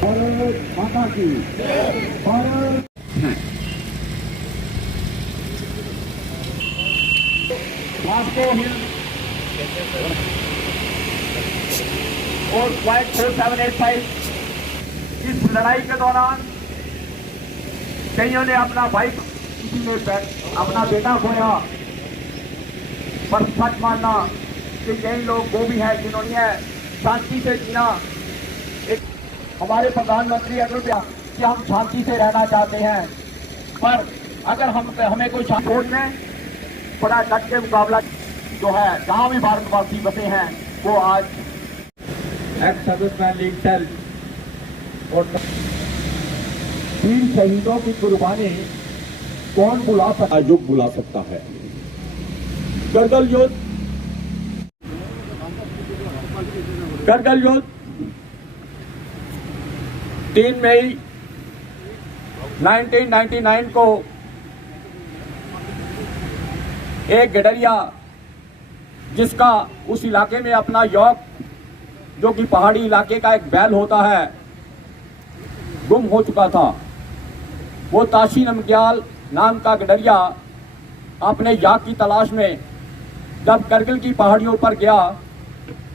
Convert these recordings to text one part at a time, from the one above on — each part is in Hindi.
भारत माता की भारत और .4785 इस लड़ाई के दौरान कईयों ने अपना भाई, किसी ने अपना बेटा खोया, पर सच मानना कि कई लोग वो भी हैं जिन्होंने शांति से जीना। एक हमारे प्रधानमंत्री अगर कि हम शांति से रहना चाहते हैं, पर अगर हमें कोई शांति में बड़ा डट के मुकाबला जो है, जहां भी भारतवासी बसे हैं वो आज एक्स सर्विसमैन लीग सेल और 3 शहीदों की कुर्बानी कौन बुला सकता, युग बुला सकता है। करगिल युद्ध 3 मई 1999 को एक गडरिया, जिसका उस इलाके में अपना यौक, जो कि पहाड़ी इलाके का एक बैल होता है, गुम हो चुका था। वो ताशी नमग्याल नाम का गडरिया अपने याक की तलाश में जब करगिल की पहाड़ियों पर गया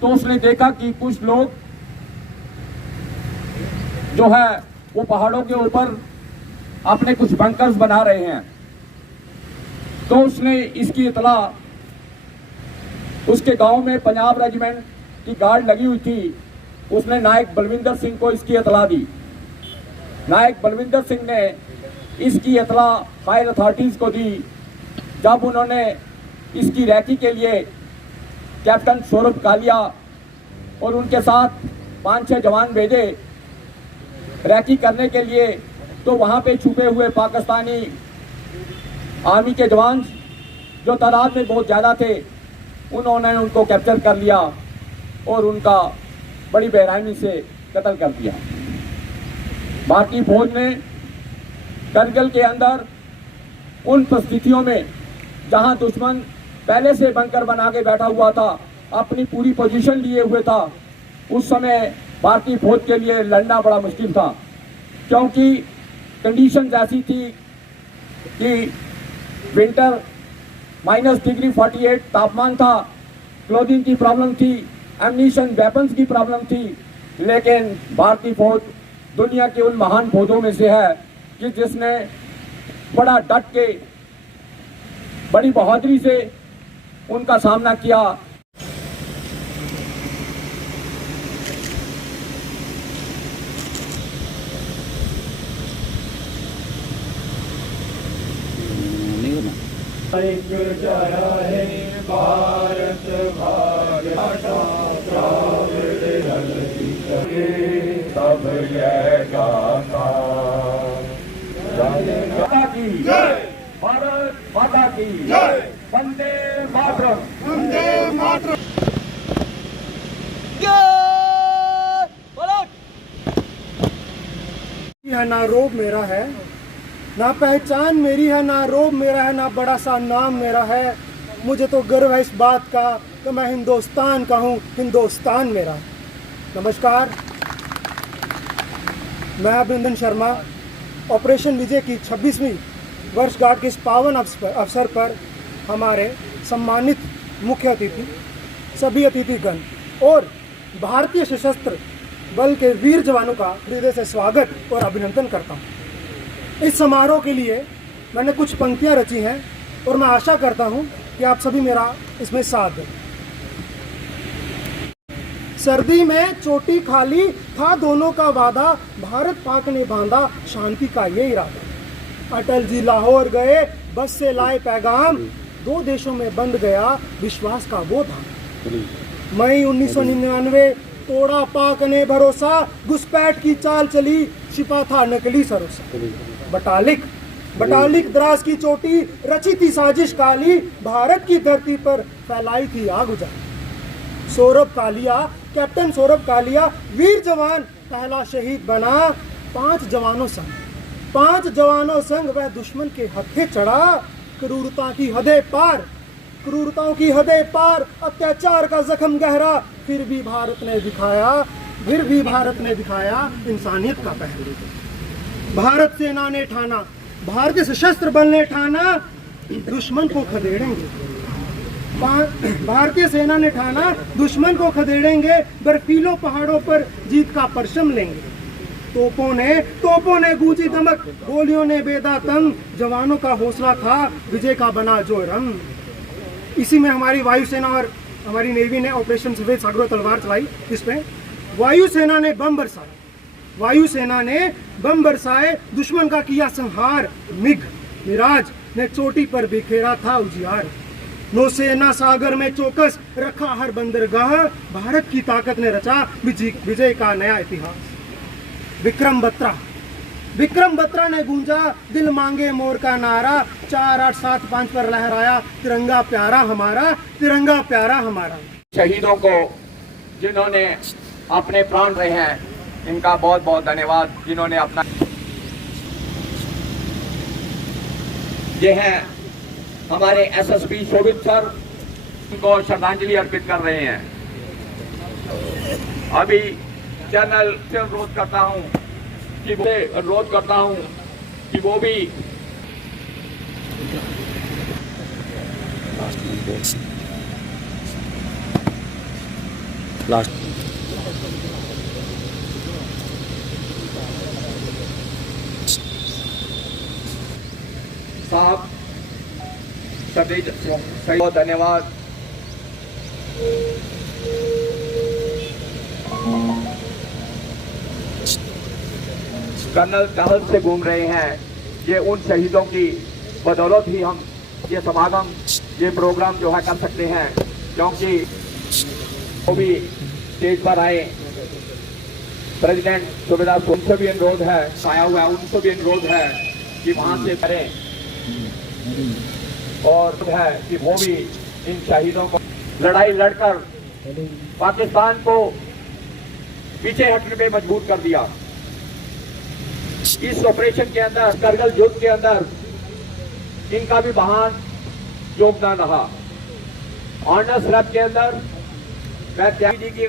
तो उसने देखा कि कुछ लोग जो है वो पहाड़ों के ऊपर अपने कुछ बंकर्स बना रहे हैं। तो उसने इसकी इतला, उसके गांव में पंजाब रेजिमेंट की गार्ड लगी हुई थी, उसने नायक बलविंदर सिंह को इसकी इतला दी। नायक बलविंदर सिंह ने इसकी इतला हायर अथॉरिटीज़ को दी। जब उन्होंने इसकी रैकी के लिए कैप्टन सौरभ कालिया और उनके साथ 5-6 जवान भेजे रैकी करने के लिए, तो वहाँ पे छुपे हुए पाकिस्तानी आर्मी के जवान, जो तादाद में बहुत ज़्यादा थे, उन्होंने उनको कैप्चर कर लिया और उनका बड़ी बेरहमी से कत्ल कर दिया। भारतीय फौज ने करगिल के अंदर उन परिस्थितियों में जहां दुश्मन पहले से बंकर बना के बैठा हुआ था, अपनी पूरी पोजीशन लिए हुए था, उस समय भारतीय फौज के लिए लड़ना बड़ा मुश्किल था, क्योंकि कंडीशंस ऐसी थी कि विंटर -48 तापमान था, क्लोथिंग की प्रॉब्लम थी, एम्यूनिशन वेपन्स की प्रॉब्लम थी। लेकिन भारतीय फौज दुनिया के उन महान फौजों में से है कि जिसने बड़ा डट के, बड़ी बहादुरी से उनका सामना किया। भारत सब ये गाता, भारत माता की वंदे मातरम, वंदे मातरम। है ना रोब मेरा है, ना पहचान मेरी है, ना रोब मेरा है, ना बड़ा सा नाम मेरा है। मुझे तो गर्व है इस बात का कि मैं हिंदुस्तान का हूँ, हिंदुस्तान मेरा। नमस्कार, मैं अभिनंदन शर्मा ऑपरेशन विजय की 26वीं वर्षगांठ के इस पावन अवसर पर हमारे सम्मानित मुख्य अतिथि, सभी अतिथिगण और भारतीय सशस्त्र बल के वीर जवानों का हृदय से स्वागत और अभिनंदन करता हूँ। इस समारोह के लिए मैंने कुछ पंक्तियाँ रची हैं और मैं आशा करता हूँ कि आप सभी मेरा इसमें साथ दें। सर्दी में चोटी खाली था दोनों का वादा, भारत पाक ने बांधा शांति का ये इरादा। अटल जी लाहौर गए, बस से लाए पैगाम, 2 देशों में बंद गया विश्वास का वो धाम। मई 1999 तोड़ा पाक ने भरोसा, घुसपैठ की चाल चली, छिपा था नकली सरोसा। बटालिक द्रास की चोटी, रची थी साजिश काली, भारत की धरती पर फैलाई थी आग उजाली। सौरभ कालिया, कैप्टन सौरभ कालिया वीर जवान पहला शहीद बना। 5 जवानों संग वह दुश्मन के हत्थे चढ़ा। क्रूरता की हदें पार, क्रूरताओं की हदें पार, अत्याचार का जख्म गहरा, फिर भी भारत ने दिखाया इंसानियत का पहलू। भारत सेना ने ठाना, भारतीय सशस्त्र बल ने ठाना, दुश्मन को खदेड़ेंगे। भारतीय सेना ने ठाना, दुश्मन को खदेड़ेंगे, बर्फीलों पहाड़ों पर जीत का परचम लेंगे। तोपों ने गूंजी दमक, गोलियों ने बेदा तंग, जवानों का हौसला था, विजय का बना जो रंग। इसी में हमारी वायुसेना और हमारी नेवी ने ऑपरेशन सफेद सागर तलवार चलाई, जिसमें वायुसेना ने बम बरसाए, दुश्मन का किया संहार। मिराज ने चोटी पर बिखेरा था उजियार। नौसेना सागर में चौकस रखा हर बंदरगाह, भारत की ताकत ने रचा विजय का नया इतिहास। विक्रम बत्रा ने गूंजा, दिल मांगे मोर का नारा, 4875 पर लहराया तिरंगा प्यारा हमारा। शहीदों को जिन्होंने अपने प्राण रहे हैं, इनका बहुत बहुत धन्यवाद। जिन्होंने अपना, ये हैं हमारे एसएसपी शोभित सर, उनको श्रद्धांजलि अर्पित कर रहे हैं। अभी जनरल से अनुरोध करता हूं कि वो भी साहब सभी बहुत धन्यवाद। कर्नल टहल से घूम रहे हैं, ये उन शहीदों की बदौलत ही हम ये समागम, ये प्रोग्राम जो है कर सकते हैं, क्योंकि वो भी स्टेज पर आए। प्रेसिडेंट सुबेदार उनसे भी अनुरोध है, आया हुआ है, उनसे भी अनुरोध है कि वहां से करें, और है कि वो भी इन शहीदों को लड़ाई लड़कर पाकिस्तान को पीछे हटने पे मजबूर कर दिया। इस ऑपरेशन के अंदर, करगिल युद्ध के अंदर इनका भी महान योगदान रहा। ऑनर्स रथ के अंदर मैं त्यागी जी की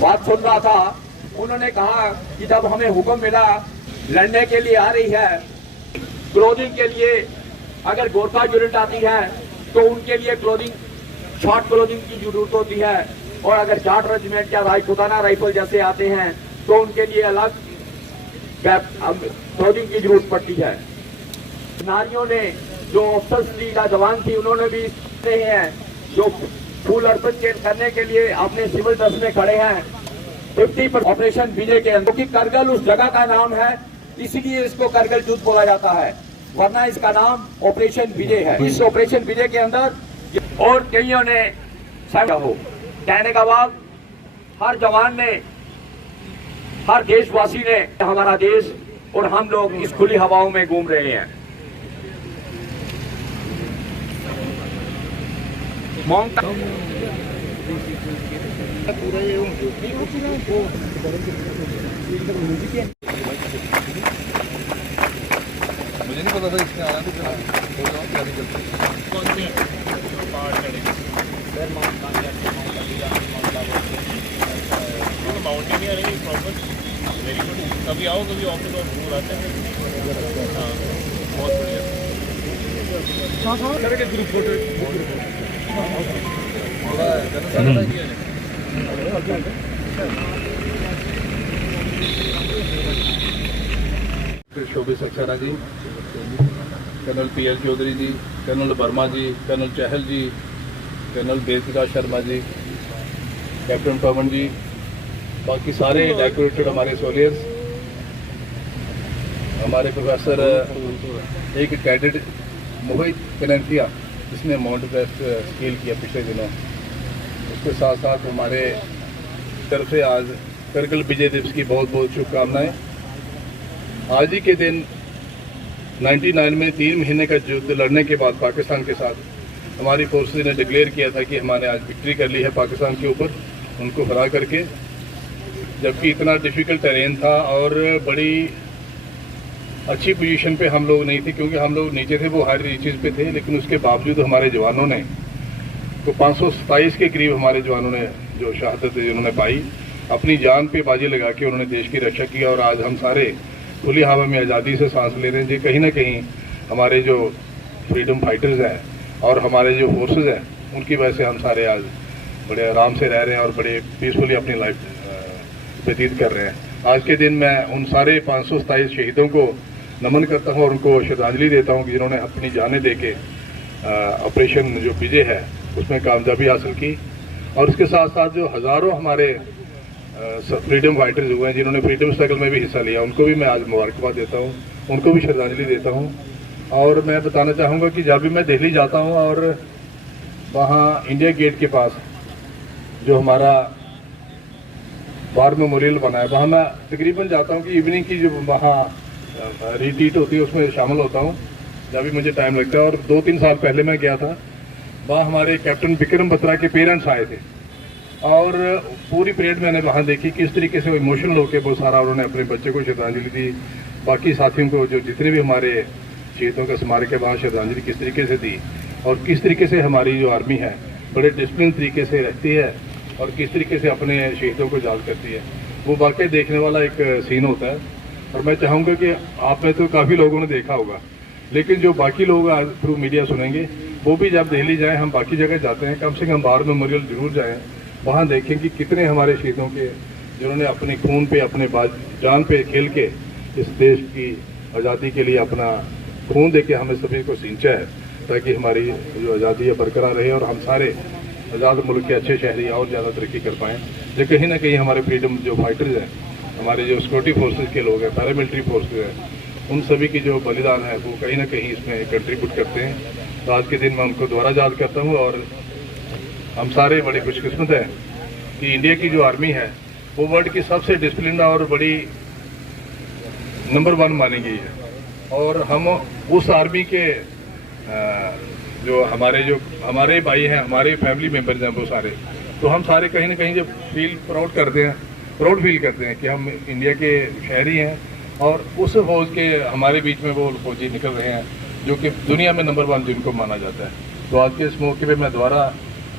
बात सुन रहा था, उन्होंने कहा कि जब हमें हुक्म मिला लड़ने के लिए आ रही है, क्लोथिंग के लिए अगर गोरखा यूनिट आती है तो उनके लिए क्लोथिंग, शॉर्ट क्लोथिंग की जरूरत होती है, और अगर जाट रेजिमेंट या राजपूताना राइफल जैसे आते हैं तो उनके लिए अलग क्लोथिंग की जरूरत पड़ती है। नारियों ने, जो ऑफिसर्स थी या जवान थी, उन्होंने भी हैं जो फूल अर्पित करने के लिए अपने सिविल ड्रेस में खड़े हैं। 50% ऑपरेशन विजय के अंदर, क्योंकि करगिल उस जगह का नाम है, इसीलिए इसको करगिल युद्ध बोला जाता है, वरना इसका नाम ऑपरेशन विजय है। इस ऑपरेशन विजय के अंदर और कईयों ने हो कहने का बाद हर जवान ने, हर देशवासी ने, हमारा देश और हम लोग इस खुली हवाओं में घूम रहे हैं। मुझे नहीं पता था इसमें आना, तो बोल रहा हूँ क्या दिक्कत है। कौन से माउंटेन ही आ रही प्रॉपर, वेरी गुड। कभी आओ, कभी ऑफिस और दूर आते हैं। हाँ, बहुत बढ़िया। ग्रुप फोटो शोभित सक्सेना जी, कर्नल पीएल चौधरी जी, कर्नल वर्मा जी, कर्नल चहल जी, कर्नल बेदप्रकाश शर्मा जी, कैप्टन पवन जी, बाकी सारे डेकोरेटेड हमारे सोल्जर्स, हमारे प्रोफेसर, एक कैडेट मोहित कनेंटिया जिसने माउंट एवरेस्ट स्केल किया पिछले दिनों, उसके साथ साथ हमारे तरफ से आज करगिल विजय दिवस की बहुत बहुत शुभकामनाएं। आज ही के दिन 99 में 3 महीने का युद्ध लड़ने के बाद पाकिस्तान के साथ हमारी फोर्सेज ने डिक्लेयर किया था कि हमने आज विक्ट्री कर ली है पाकिस्तान के ऊपर, उनको हरा करके, जबकि इतना डिफ़िकल्ट टेरेन था और बड़ी अच्छी पोजीशन पे हम लोग नहीं थे, क्योंकि हम लोग नीचे थे, वो हाई रीचेस पे थे। लेकिन उसके बावजूद हमारे जवानों ने तो 527 के करीब हमारे जवानों ने जो शहादत उन्होंने पाई, अपनी जान पे बाजी लगा के उन्होंने देश की रक्षा की। और आज हम सारे खुली हवा में आज़ादी से सांस ले रहे हैं। जी, कहीं ना कहीं हमारे जो फ्रीडम फाइटर्स हैं और हमारे जो फोर्सेस हैं, उनकी वजह से हम सारे आज बड़े आराम से रह रहे हैं और बड़े पीसफुली अपनी लाइफ व्यतीत कर रहे हैं। आज के दिन मैं उन सारे 527 शहीदों को नमन करता हूं और उनको श्रद्धांजलि देता हूं कि जिन्होंने अपनी जानें दे के ऑपरेशन जो विजय है उसमें कामयाबी हासिल की। और इसके साथ साथ जो हज़ारों हमारे फ्रीडम फाइटर्स हुए हैं जिन्होंने फ्रीडम स्ट्रगल में भी हिस्सा लिया, उनको भी मैं आज मुबारकबाद देता हूँ, उनको भी श्रद्धांजलि देता हूँ। और मैं बताना चाहूँगा कि जब भी मैं दिल्ली जाता हूँ और वहाँ इंडिया गेट के पास जो हमारा वार मेमोरियल बना है, वहाँ मैं तकरीबन जाता हूँ कि इवनिंग की जो वहाँ रिट्रीट होती है उसमें शामिल होता हूँ जब भी मुझे टाइम लगता है। और 2-3 साल पहले मैं गया था, वहाँ हमारे कैप्टन विक्रम बत्रा के पेरेंट्स आए थे और पूरी परेड मैंने वहाँ देखी किस तरीके से वो इमोशनल होकर बहुत सारा उन्होंने अपने बच्चे को श्रद्धांजलि दी। बाकी साथियों को जो जितने भी हमारे शहीदों का स्मारक है वहाँ श्रद्धांजलि किस तरीके से दी और किस तरीके से हमारी जो आर्मी है बड़े डिसिप्लिन तरीके से रहती है और किस तरीके से अपने शहीदों को याद करती है, वो वाकई देखने वाला एक सीन होता है। और मैं चाहूँगा कि आप में तो काफ़ी लोगों ने देखा होगा, लेकिन जो बाकी लोग आज थ्रू मीडिया सुनेंगे वो भी जब दिल्ली जाएं, हम बाकी जगह जाते हैं, कम से कम वार मेमोरियल जरूर जाएं, वहाँ देखें कि कितने हमारे शहीदों के जिन्होंने अपने खून पे अपने जान पे खेल के इस देश की आज़ादी के लिए अपना खून दे के हमें सभी को सींचा है, ताकि हमारी जो आज़ादी है बरकरार रहे और हम सारे आज़ाद मुल्क के अच्छे शहरी और ज़्यादा तरक्की कर पाएँ। जो कहीं ना कहीं हमारे फ्रीडम जो फाइटर्स हैं, हमारे जो सिक्योरिटी फोर्सेज के लोग हैं, पैरामिलिट्री फोर्सेज हैं, उन सभी की जो बलिदान है वो कहीं ना कहीं इसमें कंट्रीब्यूट करते हैं। तो आज के दिन मैं उनको दोबारा याद करता हूँ और हम सारे बड़े खुशकिस्मत हैं कि इंडिया की जो आर्मी है वो वर्ल्ड की सबसे डिसिप्लिन और बड़ी नंबर 1 मानी गई है। और हम उस आर्मी के जो हमारे भाई हैं, हमारे फैमिली मेम्बर्स हैं वो सारे, तो हम सारे कहीं ना कहीं जब प्राउड फील करते हैं कि हम इंडिया के शहरी हैं और उस फौज के हमारे बीच में वो फौजी निकल रहे हैं जो कि दुनिया में नंबर 1 जिनको माना जाता है। तो आज के इस मौके पे मैं दोबारा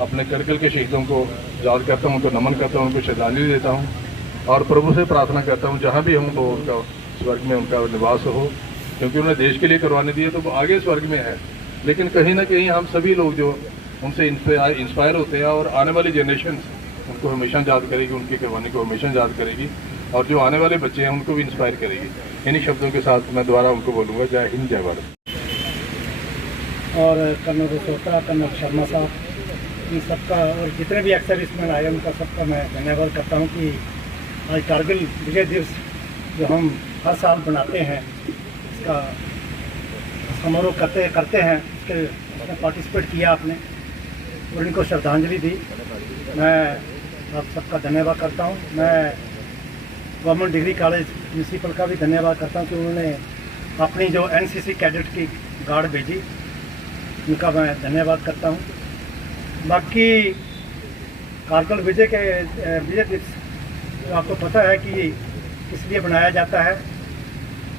अपने करगिल के शहीदों को याद करता हूँ, उनको नमन करता हूँ, उनको श्रद्धांजलि देता हूँ और प्रभु से प्रार्थना करता हूँ जहाँ भी हम वो उनका स्वर्ग में उनका निवास हो, क्योंकि उन्होंने देश के लिए करवाने दिए तो वो आगे स्वर्ग में है। लेकिन कहीं ना कहीं हम सभी लोग जो उनसे इंस्पायर होते हैं और आने वाली जनरेशन उनको हमेशा याद करेगी, उनकी कुर्बानी को हमेशा याद करेगी और जो आने वाले बच्चे हैं उनको भी इंस्पायर करेगी। इन्हीं शब्दों के साथ मैं दोबारा उनको बोलूँगा, जय हिंद जय भारत। और कर्नल रिसोटा, कर्नल शर्मा साहब, इन सबका और जितने भी एक्स सर्विसमैन आए उनका सबका मैं धन्यवाद करता हूँ कि आज कारगिल विजय दिवस जो हम हर साल बनाते हैं, इसका समारोह करते हैं, उसमें पार्टिसिपेट किया आपने और इनको श्रद्धांजलि दी। मैं आप सबका धन्यवाद करता हूँ। मैं गवर्नमेंट डिग्री कॉलेज म्यूनसिपल का भी धन्यवाद करता हूँ कि उन्होंने अपनी जो एनसीसी कैडेट की गार्ड भेजी, उनका मैं धन्यवाद करता हूँ। बाकी कारगिल विजय दिवस तो आपको पता है कि किस लिए बनाया जाता है।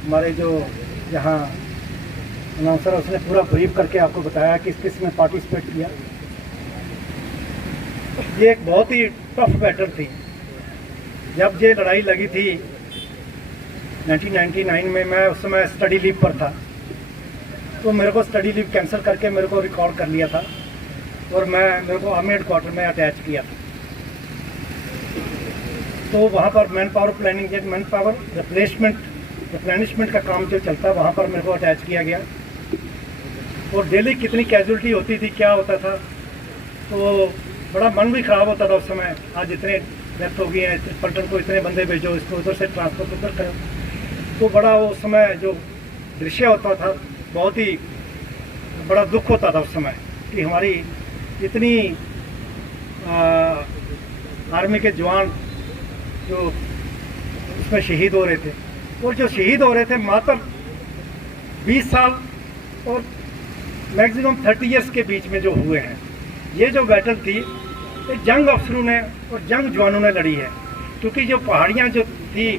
हमारे जो यहाँ अनाउंसर उसने पूरा ब्रीफ करके आपको बताया किस किस में पार्टिसिपेट किया। ये एक बहुत ही टफ बैटल थी। जब ये लड़ाई लगी थी 1999 में, मैं उस समय स्टडी लीव पर था, तो मेरे को स्टडी लीव कैंसिल करके मेरे को रिकॉर्ड कर लिया था और मेरे को आर्मी हेडक्वार्टर में अटैच किया था। तो वहाँ पर man power planning, man power replenishment का काम जो चलता, वहाँ पर मेरे को अटैच किया गया और डेली कितनी कैजुअलिटी होती थी, क्या होता था, तो बड़ा मन भी ख़राब होता था उस समय। आज इतने डेथ हो गई है, पलटन को इतने बंदे भेजो, इसको उधर से ट्रांसफर उधर करो, तो बड़ा उस समय जो दृश्य होता था बहुत ही बड़ा दुख होता था उस समय कि हमारी इतनी आर्मी के जवान जो उसमें शहीद हो रहे थे, और जो शहीद हो रहे थे मात्र 20 साल और मैक्सिमम 30 ईयर्स के बीच में जो हुए हैं। ये जो बैटल थी ये जंग अफसरों ने और जंग जवानों ने लड़ी है, क्योंकि जो पहाड़ियाँ जो थी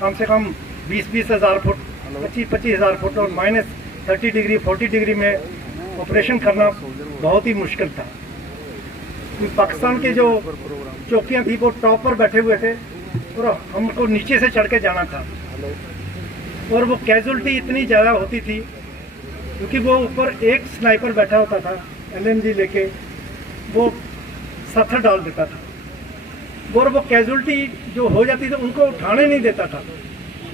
कम से कम 20-20 हज़ार फुट 25-25 हज़ार फुट और -30 डिग्री 40 डिग्री में ऑपरेशन करना बहुत ही मुश्किल था। पाकिस्तान के जो चौकियाँ थी वो टॉप पर बैठे हुए थे और हमको नीचे से चढ़ के जाना था, और वो कैजुअल्टी इतनी ज़्यादा होती थी क्योंकि वो ऊपर एक स्नाइपर बैठा होता था LMG लेके, वो पत्थर डाल देता था और वो कैजुअल्टी जो हो जाती थी उनको उठाने नहीं देता था।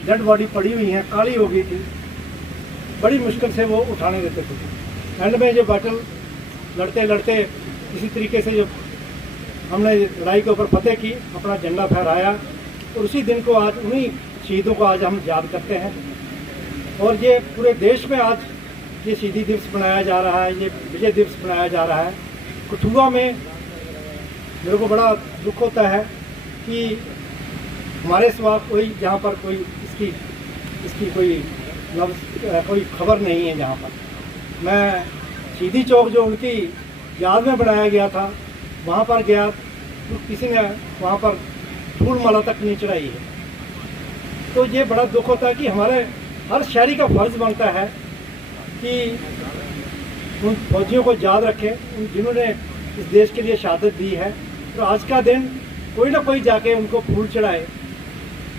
डेड बॉडी पड़ी हुई है, काली हो गई थी, बड़ी मुश्किल से वो उठाने देते थे। एंड में जो बैटल लड़ते लड़ते इसी तरीके से जो हमने लड़ाई के ऊपर फतेह की, अपना झंडा फहराया, और उसी दिन को आज उन्हीं शहीदों को आज हम याद करते हैं। और ये पूरे देश में आज ये शहीदी दिवस मनाया जा रहा है, ये विजय दिवस मनाया जा रहा है। कठुआ में मेरे को बड़ा दुख होता है कि हमारे सिवा कोई जहाँ पर कोई इसकी कोई लफ्ज़ कोई खबर नहीं है। जहाँ पर मैं शहीदी चौक जो उनकी याद में बनाया गया था वहाँ पर गया तो किसी ने वहाँ पर फूल माला तक नहीं चढ़ाई है। तो ये बड़ा दुख होता है कि हमारे हर शहरी का फर्ज बनता है कि उन फौजियों को याद रखें जिन्होंने इस देश के लिए शहादत दी है। तो आज का दिन कोई ना कोई जाके उनको फूल चढ़ाए।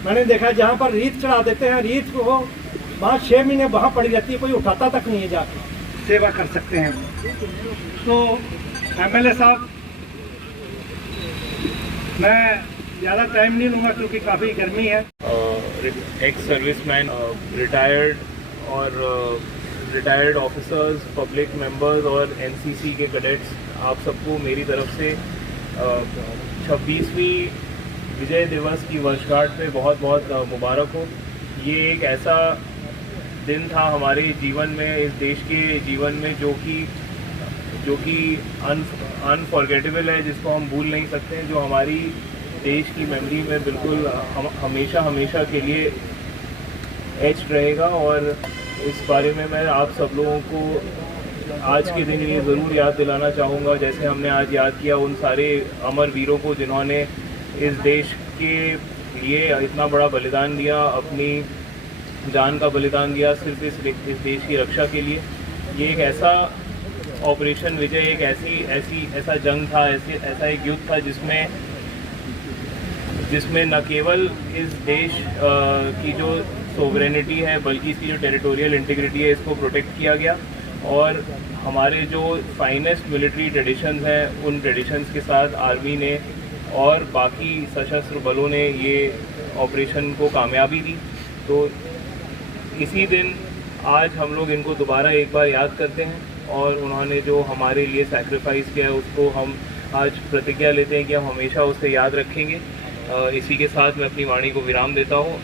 मैंने देखा जहाँ पर रीत चढ़ा देते हैं, रीत को वहाँ 6 महीने वहाँ पड़ी रहती है, कोई उठाता तक नहीं है, जाके सेवा कर सकते हैं। तो MLA साहब, मैं ज़्यादा टाइम नहीं लूँगा क्योंकि काफ़ी गर्मी है। एक्स सर्विसमैन, रिटायर्ड और रिटायर्ड ऑफिसर्स, पब्लिक मेंबर्स और NCC के कैडेट्स, आप सबको मेरी तरफ से 26वीं विजय दिवस की वर्षगांठ पे बहुत बहुत मुबारक हो। ये एक ऐसा दिन था हमारे जीवन में, इस देश के जीवन में, जो कि अनफॉरगेटेबल है, जिसको हम भूल नहीं सकते हैं, जो हमारी देश की मेमोरी में बिल्कुल हमेशा के लिए एच्ड रहेगा। और इस बारे में मैं आप सब लोगों को आज के दिन ये ज़रूर याद दिलाना चाहूँगा, जैसे हमने आज याद किया उन सारे अमर वीरों को जिन्होंने इस देश के लिए इतना बड़ा बलिदान दिया, अपनी जान का बलिदान दिया सिर्फ इस देश की रक्षा के लिए। ये एक ऐसा ऑपरेशन विजय, एक ऐसा जंग था, ऐसा एक युद्ध था जिसमें न केवल इस देश की जो सोवरेनिटी है बल्कि इसकी जो टेरिटोरियल इंटीग्रिटी है इसको प्रोटेक्ट किया गया, और हमारे जो फाइनेस्ट मिलिट्री ट्रेडिशंस हैं उन ट्रेडिशंस के साथ आर्मी ने और बाकी सशस्त्र बलों ने ये ऑपरेशन को कामयाबी दी। तो इसी दिन आज हम लोग इनको दोबारा एक बार याद करते हैं, और उन्होंने जो हमारे लिए सैक्रिफाइस किया है उसको हम आज प्रतिज्ञा लेते हैं कि हम हमेशा उसे याद रखेंगे। इसी के साथ मैं अपनी वाणी को विराम देता हूँ।